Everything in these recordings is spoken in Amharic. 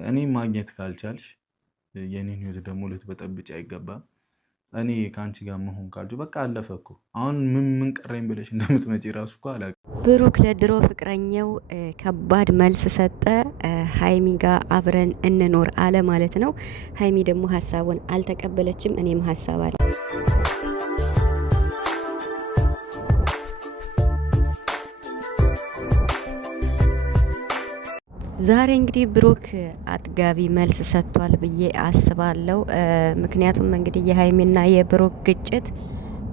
እኔ ማግኘት ካልቻልሽ የኔን ህይወት ደግሞ ልትበጠብጭ አይገባም። እኔ ከአንቺ ጋር መሆን ካልኩ በቃ አለፈ እኮ። አሁን ምን ቀረኝ ብለሽ እንደምትመጪ ራሱ እኮ አላውቅም። ብሩክ ለድሮ ፍቅረኛው ከባድ መልስ ሰጠ። ሀይሚ ጋር አብረን እንኖር አለ ማለት ነው። ሀይሚ ደግሞ ሀሳቡን አልተቀበለችም። እኔም ሀሳብ አለ ዛሬ እንግዲህ ብሩክ አጥጋቢ መልስ ሰጥቷል ብዬ አስባለሁ። ምክንያቱም እንግዲህ የሀይሚና የብሩክ ግጭት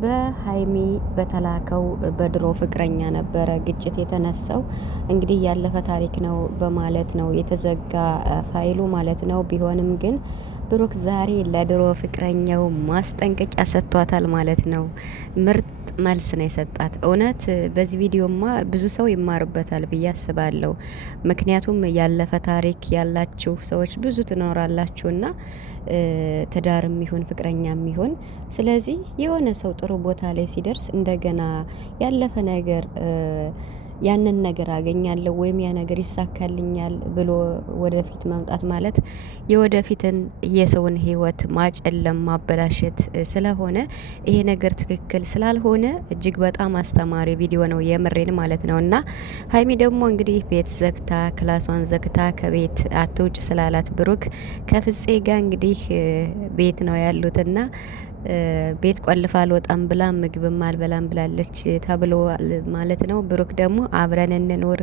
በሀይሚ በተላከው በድሮ ፍቅረኛ ነበረ ግጭት የተነሳው። እንግዲህ ያለፈ ታሪክ ነው በማለት ነው የተዘጋ ፋይሉ ማለት ነው። ቢሆንም ግን ብሩክ ዛሬ ለድሮ ፍቅረኛው ማስጠንቀቂያ ሰጥቷታል ማለት ነው። ምርጥ መልስ ነው የሰጣት። እውነት በዚህ ቪዲዮማ ብዙ ሰው ይማርበታል ብዬ አስባለሁ። ምክንያቱም ያለፈ ታሪክ ያላችሁ ሰዎች ብዙ ትኖራላችሁና ትዳርም ይሁን ፍቅረኛም ይሁን ስለዚህ የሆነ ሰው ጥሩ ቦታ ላይ ሲደርስ እንደገና ያለፈ ነገር ያንን ነገር አገኛለሁ ወይም ያ ነገር ይሳካልኛል ብሎ ወደፊት መምጣት ማለት የወደፊትን የሰውን ሕይወት ማጨለም ማበላሸት ስለሆነ ይሄ ነገር ትክክል ስላልሆነ እጅግ በጣም አስተማሪ ቪዲዮ ነው የምሬን ማለት ነው። እና ሀይሚ ደግሞ እንግዲህ ቤት ዘግታ ክላሷን ዘግታ ከቤት አትውጭ ስላላት ብሩክ ከፍፄ ጋር እንግዲህ ቤት ነው ያሉትና ቤት ቆልፋ አልወጣም ብላ ምግብም አልበላም ብላለች ተብሎ ማለት ነው። ብሩክ ደግሞ አብረን እንኖር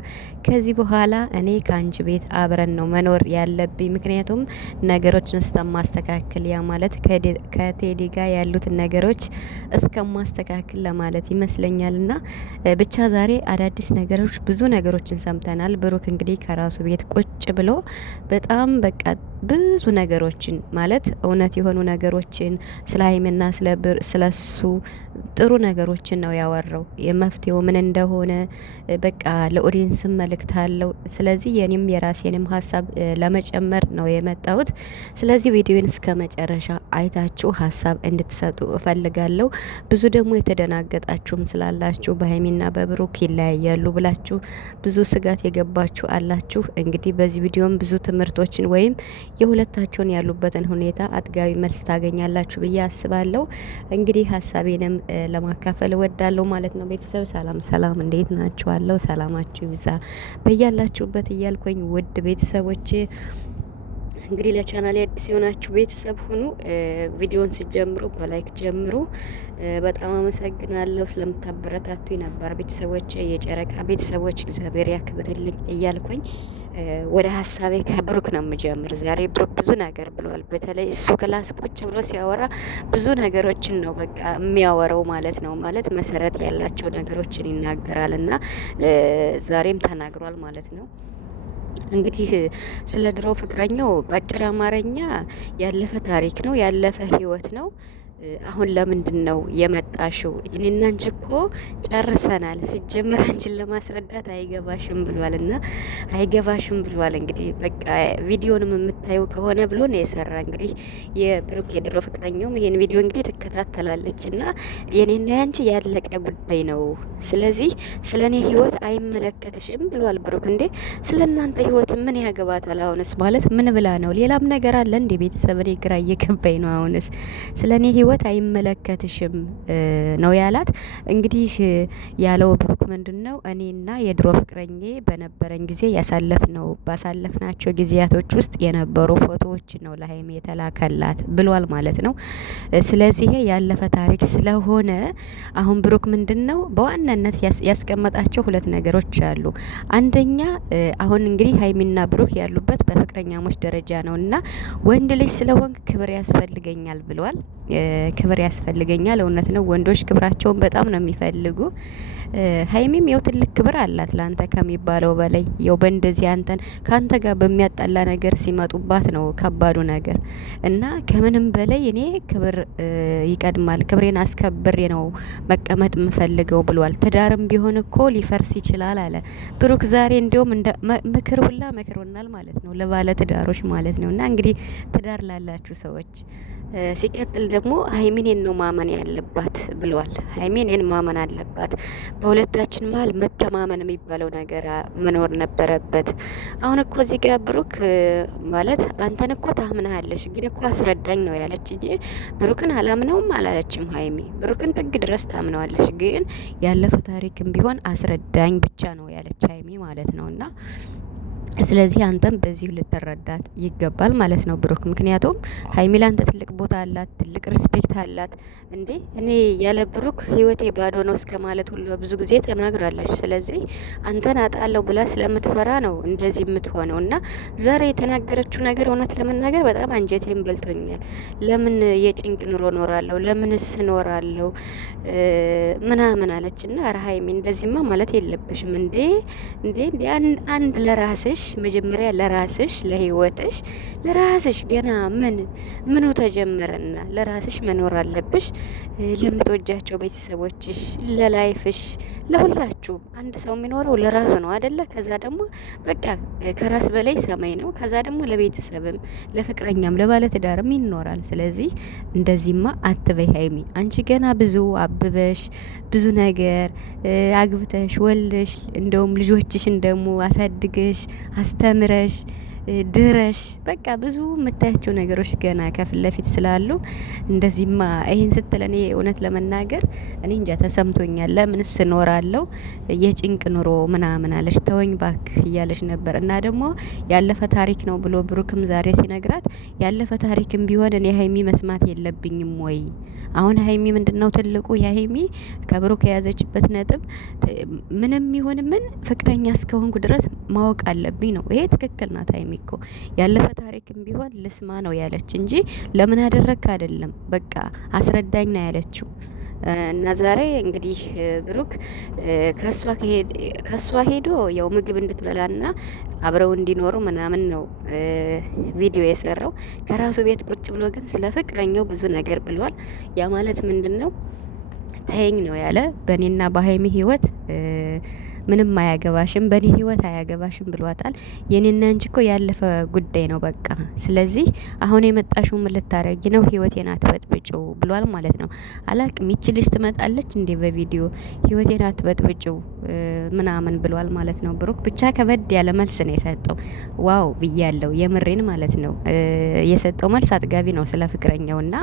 ከዚህ በኋላ እኔ ከአንቺ ቤት አብረን ነው መኖር ያለብኝ፣ ምክንያቱም ነገሮችን እስከማስተካከል ያ ማለት ከቴዲ ጋር ያሉትን ነገሮች እስከማስተካከል ለማለት ይመስለኛል። እና ብቻ ዛሬ አዳዲስ ነገሮች ብዙ ነገሮችን ሰምተናል። ብሩክ እንግዲህ ከራሱ ቤት ቁጭ ብሎ በጣም በቃ ብዙ ነገሮችን ማለት እውነት የሆኑ ነገሮችን ስለ ሀይሚና ስለሱ ጥሩ ነገሮችን ነው ያወራው። የመፍትሄው ምን እንደሆነ በቃ ለኦዲየንስም መልእክት አለው። ስለዚህ የኔም የራሴንም ሀሳብ ለመጨመር ነው የመጣሁት። ስለዚህ ቪዲዮን እስከ መጨረሻ አይታችሁ ሀሳብ እንድትሰጡ እፈልጋለሁ። ብዙ ደግሞ የተደናገጣችሁም ስላላችሁ በሀይሚና በብሩክ ይለያያሉ ብላችሁ ብዙ ስጋት የገባችሁ አላችሁ። እንግዲህ በዚህ ቪዲዮም ብዙ ትምህርቶችን ወይም የሁለታቸውን ያሉበትን ሁኔታ አጥጋቢ መልስ ታገኛላችሁ ብዬ አስባለሁ። እንግዲህ ሀሳቤንም ለማካፈል እወዳለሁ ማለት ነው። ቤተሰብ ሰላም ሰላም፣ እንዴት ናችኋለሁ? ሰላማችሁ ይብዛ በያላችሁበት እያልኩኝ ውድ ቤተሰቦቼ እንግዲህ ለቻናሌ አዲስ የሆናችሁ ቤተሰብ ሁኑ። ቪዲዮን ሲጀምሩ በላይክ ጀምሩ። በጣም አመሰግናለሁ ስለምታበረታቱኝ ነበር ቤተሰቦቼ፣ የጨረቃ ቤተሰቦች እግዚአብሔር ያክብርልኝ እያልኩኝ ወደ ሀሳቤ ከብሩክ ነው የምጀምር። ዛሬ ብሩክ ብዙ ነገር ብለዋል። በተለይ እሱ ክላስ ቁጭ ብሎ ሲያወራ ብዙ ነገሮችን ነው በቃ የሚያወራው ማለት ነው። ማለት መሰረት ያላቸው ነገሮችን ይናገራል እና ዛሬም ተናግሯል ማለት ነው። እንግዲህ ስለ ድሮ ፍቅረኛው በአጭር አማርኛ ያለፈ ታሪክ ነው፣ ያለፈ ህይወት ነው። አሁን ለምንድን ነው የመጣሽው? እኔና አንቺ እኮ ጨርሰናል። ሲጀምር አንቺን ለማስረዳት አይገባሽም ብሏል እና አይገባሽም ብሏል። እንግዲህ በቃ ቪዲዮንም የምታየው ከሆነ ብሎ ነው የሰራ። እንግዲህ የብሩክ የድሮ ፍቅረኛውም ይሄን ቪዲዮ እንግዲህ ትከታተላለች እና የኔና ያንቺ ያለቀ ጉዳይ ነው። ስለዚህ ስለ እኔ ህይወት አይመለከትሽም ብሏል ብሩክ። እንዴ ስለ እናንተ ህይወት ምን ያገባታል? አሁንስ ማለት ምን ብላ ነው? ሌላም ነገር አለ እንዴ? ቤተሰብ እኔ ግራ እየገባኝ ነው። አሁንስ ስለ እኔ ህይወት አይመለከትሽም ነው ያላት። እንግዲህ ያለው ብሩክ ምንድነው እኔና የድሮ ፍቅረኜ በነበረን ጊዜ ባሳለፍናቸው ጊዜያቶች ውስጥ የነበሩ ፎቶዎች ነው ለሀይሜ የተላከላት ብሏል ማለት ነው። ስለዚህ ያለፈ ታሪክ ስለሆነ አሁን ብሩክ ምንድነው በዋናነት ያስቀመጣቸው ሁለት ነገሮች አሉ። አንደኛ አሁን እንግዲህ ሀይሚና ብሩክ ያሉበት በፍቅረኛሞች ደረጃ ነው እና ወንድ ልጅ ስለሆንክ ክብር ያስፈልገኛል ብሏል። ክብር ያስፈልገኛል። እውነት ነው። ወንዶች ክብራቸውን በጣም ነው የሚፈልጉ። ሀይሚም የው ትልቅ ክብር አላት ለአንተ ከሚባለው በላይ የው በእንደዚህ አንተን ከአንተ ጋር በሚያጣላ ነገር ሲመጡባት ነው ከባዱ ነገር እና ከምንም በላይ እኔ ክብር ይቀድማል። ክብሬን አስከብሬ ነው መቀመጥ የምፈልገው ብሏል። ትዳርም ቢሆን እኮ ሊፈርስ ይችላል አለ ብሩክ። ዛሬ እንዲሁም እንደ ምክር ሁላ መክሮናል ማለት ነው ለባለ ትዳሮች ማለት ነው። እና እንግዲህ ትዳር ላላችሁ ሰዎች ሲቀጥል ደግሞ ሀይሚኔን ነው ማመን ያለባት ብለዋል። ሀይሚኔን ማመን አለባት። በሁለታችን መሀል መተማመን የሚባለው ነገር መኖር ነበረበት። አሁን እኮ እዚህ ጋር ብሩክ ማለት አንተን እኮ ታምናለሽ፣ ግን እኮ አስረዳኝ ነው ያለች እንጂ ብሩክን አላምነውም አላለችም። ሀይሚ ብሩክን ጥግ ድረስ ታምነዋለች፣ ግን ያለፈ ታሪክም ቢሆን አስረዳኝ ብቻ ነው ያለች ሀይሚ ማለት ነው። እና ስለዚህ አንተም በዚሁ ልትረዳት ይገባል ማለት ነው ብሩክ። ምክንያቱም ሀይሚ ላንተ ትልቅ ቦታ አላት፣ ትልቅ ሪስፔክት አላት። እንዴ እኔ ያለ ብሩክ ህይወቴ ባዶ ነው እስከ ማለት ሁሉ ብዙ ጊዜ ተናግራለች። ስለዚህ አንተን አጣለሁ ብላ ስለምትፈራ ነው እንደዚህ የምትሆነው። እና ዛሬ የተናገረችው ነገር እውነት ለመናገር በጣም አንጀቴን በልቶኛል። ለምን የጭንቅ ኑሮ ኖራለሁ፣ ለምንስ ኖራለሁ ምናምን አለች። እና ኧረ ሀይሚ እንደዚህማ ማለት የለብሽም እንዴ እንዴ አንድ ለራስሽ መጀመሪያ ለራስሽ ለህይወትሽ ለራስሽ ገና ምኑ ተጀመረና ለራስሽ መኖር አለብሽ። ለምትወጃቸው ቤተሰቦችሽ፣ ለላይፍሽ፣ ለሁላችሁም አንድ ሰው የሚኖረው ለራሱ ነው አደለ? ከዛ ደግሞ በቃ ከራስ በላይ ሰማይ ነው። ከዛ ደግሞ ለቤተሰብም፣ ለፍቅረኛም፣ ለባለትዳርም ይኖራል። ስለዚህ እንደዚህማ አትበይ ሀይሚ። አንቺ ገና ብዙ አብበሽ ብዙ ነገር አግብተሽ ወልደሽ እንደውም ልጆችሽን ደግሞ አሳድገሽ አስተምረሽ ድረሽ በቃ ብዙ የምታያቸው ነገሮች ገና ከፊት ለፊት ስላሉ እንደዚህማ ይሄን ስትል እኔ እውነት ለመናገር እኔ እንጃ ተሰምቶኛል። ለምንስ እኖራለሁ የጭንቅ ኑሮ ምናምን አለሽ። ተወኝ ባክ እያለሽ ነበር። እና ደግሞ ያለፈ ታሪክ ነው ብሎ ብሩክም ዛሬ ሲነግራት ያለፈ ታሪክም ቢሆን እኔ ሀይሚ መስማት የለብኝም ወይ? አሁን ሀይሚ ምንድነው ትልቁ የሀይሚ ከብሩክ የያዘችበት ነጥብ ምንም ይሁን ምን ፍቅረኛ እስከሆንኩ ድረስ ማወቅ አለብኝ ነው። ይሄ ትክክል ናት ሀይሚ እኮ ያለፈ ታሪክም ቢሆን ልስማ ነው ያለች እንጂ ለምን አደረግክ አይደለም። በቃ አስረዳኝ ነው ያለችው። እና ዛሬ እንግዲህ ብሩክ ከሷ ሄዶ ያው ምግብ እንድትበላና አብረው እንዲኖሩ ምናምን ነው ቪዲዮ የሰራው። ከራሱ ቤት ቁጭ ብሎ ግን ስለ ፍቅረኛው ብዙ ነገር ብሏል። ያ ማለት ምንድነው? ተይኝ ነው ያለ። በእኔና በሀይሚ ህይወት ምንም አያገባሽም፣ በእኔ ህይወት አያገባሽም ብሏታል። የኔና አንቺ እኮ ያለፈ ጉዳይ ነው በቃ። ስለዚህ አሁን የመጣሽው ምን ልታረጊ ነው? ህይወቴን አትበጥብጭው ብሏል ማለት ነው። አላቅም ይቺ ልጅ ትመጣለች እንዴ በቪዲዮ ህይወቴን አትበጥብጭው ምናምን ብሏል ማለት ነው ብሩክ። ብቻ ከበድ ያለ መልስ ነው የሰጠው። ዋው ብያለው፣ የምሬን ማለት ነው። የሰጠው መልስ አጥጋቢ ነው ስለ ፍቅረኛውና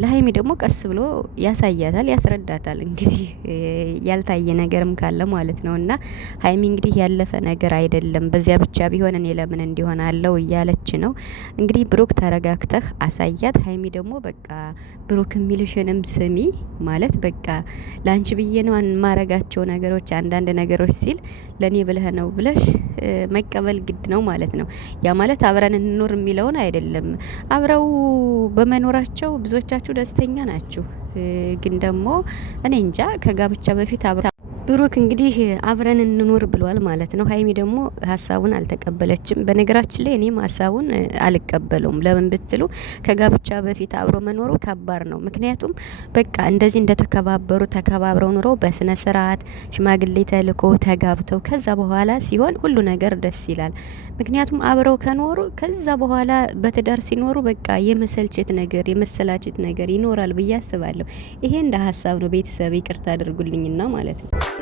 ለሀይሚ ደግሞ ቀስ ብሎ ያሳያታል፣ ያስረዳታል። እንግዲህ ያልታየ ነገርም ካለ ማለት ነው። እና ሀይሚ እንግዲህ ያለፈ ነገር አይደለም፣ በዚያ ብቻ ቢሆን እኔ ለምን እንዲሆን አለው እያለች ነው እንግዲህ። ብሩክ ተረጋግተህ አሳያት። ሀይሚ ደግሞ በቃ ብሩክ የሚልሽንም ስሚ ማለት በቃ ለአንቺ ብዬ ነው ማረጋቸው ነገሮች አንዳንድ ነገሮች ሲል ለእኔ ብለህ ነው ብለሽ መቀበል ግድ ነው ማለት ነው። ያ ማለት አብረን እንኖር የሚለውን አይደለም። አብረው በመኖራቸው ብዙዎቻችሁ ደስተኛ ናችሁ። ግን ደግሞ እኔ እንጃ ከጋብቻ በፊት ብሩክ እንግዲህ አብረን እንኑር ብሏል ማለት ነው። ሀይሚ ደግሞ ሀሳቡን አልተቀበለችም። በነገራችን ላይ እኔም ሀሳቡን አልቀበለውም። ለምን ብትሉ ከጋብቻ በፊት አብሮ መኖሩ ከባድ ነው። ምክንያቱም በቃ እንደዚህ እንደተከባበሩ ተከባብረው ኑረው በስነ ስርዓት ሽማግሌ ተልኮ ተጋብተው ከዛ በኋላ ሲሆን ሁሉ ነገር ደስ ይላል። ምክንያቱም አብረው ከኖሩ ከዛ በኋላ በትዳር ሲኖሩ በቃ የመሰልቸት ነገር የመሰላቸት ነገር ይኖራል ብዬ አስባለሁ። ይሄ እንደ ሀሳብ ነው። ቤተሰብ ይቅርታ አድርጉልኝና ማለት ነው።